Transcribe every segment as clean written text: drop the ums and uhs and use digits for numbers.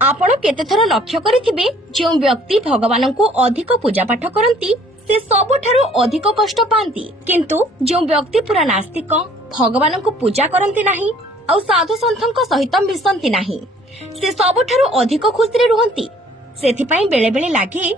आपण केतेथर लक्ष्य करिथिबे जो व्यक्ति भगवान को अधिक पूजा पाठ करती से सबुठारु अधिक कष्ट पाती, किंतु जो व्यक्ति पूरा नास्तिक भगवान को पूजा करती नहीं और साधु सन्थों सहित मिशंती नहीं से सबुठारु अधिक खुशी रुहंती। सेथिपाई बेले बेले लागे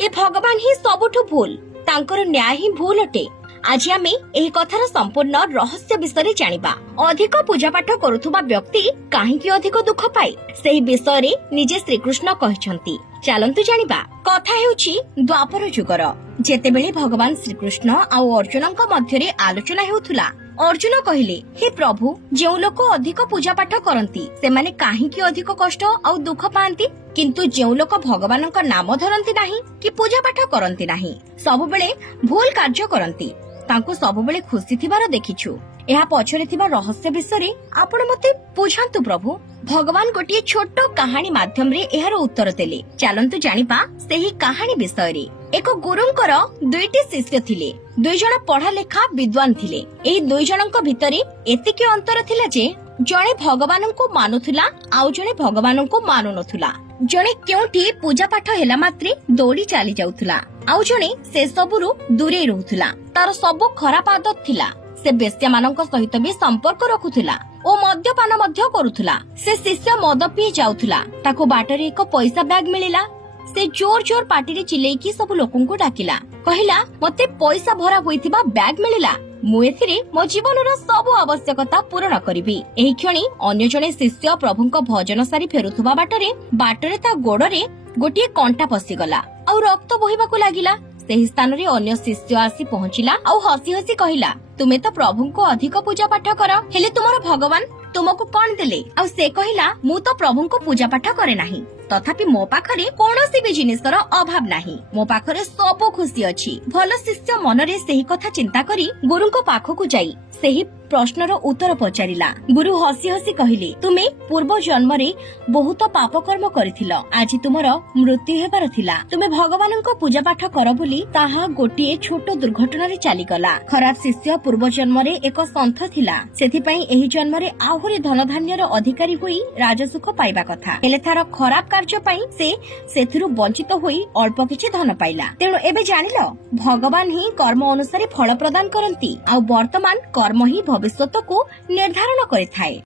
ए भगवान ही सबुठु भूल, तांकर न्याय ही भूल अटे। आज आमे एही कथार संपूर्ण रहस्य विषय जानिबा। अधिक पूजा पाठ करुथुबा व्यक्ति काहेकि अधिक दुख पाए सेही विषय निजे श्रीकृष्ण कहिसंती। चलंतु जानिबा। कथा हेउछि द्वापर युगर, जेतेबेले भगवान श्रीकृष्ण आउ अर्जुनक मध्यरे आलोचना हेउथुला। अर्जुन कहिले, हे प्रभु, जो लोक अधिक पूजा पाठ करती सेमाने काहेकि अधिक कष्ट और दुख पाती, किंतु जो लोक भगवानक नाम धरती नहीं कि पूजा पाठ करती नहीं, सबुबेले भूल कार्य करती, तांको सबुबेले खुशी थिबार देखिछु। एहा पछरे थिबा रहस्य विषय आपण मते बुझांतु प्रभु। भगवान गोटे छोट कहानी माध्यम रे एहार उत्तर देले। चलंतु जानिबा सेही कहानी विषय रे। एक गुरुंकर दुईटी शिष्य थिले, दुई जण पढ़ा लेखा विद्वान थिले। एही दुई जणक भितरे एतिके अंतर थिला जे जणे भगवान को मानुथुला आउ जणे भगवान को मानु नथुला। जणे केउठी पूजा पाठ हेला मात्रे दौड़ी चली जाउथुला, आउ जणे से सबुरु दूरे रहुथुला। तार सबु खराब आदत थिला। से बेश्या मानक सहित भी संपर्क रखुथुला ओ मद्यपान मध्य करुथुला। से शिष्य मद पी जाउथुला। ताको बाटरे एक पैसा बैग मिलिला। से जोर जोर पार्टी रे चिलेकी सब लोकन को डाकिला, कहिला, मते पैसा भरा होइथिबा बैग मिलिला, मु एथिरे मो जीवनर सब आवश्यकता पूर्ण करिबी। एही क्षणी अन्य जणे शिष्य प्रभुंक भजन सारी फेरुथुबा बाटरे ता गोड़रे गोटिए कंटा पसिगला और रक्त बोहिबाकू लागिला। सेही स्थान रे अन्य शिष्य आसी पहुंचिला और हसी हसी कहिला, तुमे तो प्रभु को अधिक पूजा पाठ कर, हेले तुमर भगवान तुमको कौन देले? और से कहिला, मु तो प्रभु को पूजा पाठ करे नाही, तथापि मो पाखरे कोनोसी भी जिनिसर अभाव नाही, मो पाखरे सब खुशी अछि। भल शिष्य मनरे सेही कथा चिंता करी गुरुको पाखकु जाई सेही प्रश्नर उत्तर पचारिला। गुरु हसी हसी कहिले, तुमे पूर्व जन्म रे बहुत पाप कर्म करिथिलो, आज तुमर मृत्यु हेबार थिला। तुमे भगवानक पूजा पाठ कर बोली ताहा गोटिए छोट दुर्घटना रे चली गला। खराब शिष्य पूर्व जन्म रे एक संथ थिला, सेथिपई एही जन्म रे आहुरी धन धान्यर अधिकारी होई राजसुख पाइबा कथा, हेले थार खराब कार्य पई से सेथिरु वंचित होई अल्प किछि धन पाइला। तेणु एबे जानिलो, भगवान ही कर्म अनुसार फल प्रदान करंती, आ वर्तमान कर्म ही भविष्यत को निर्धारण करिथाए।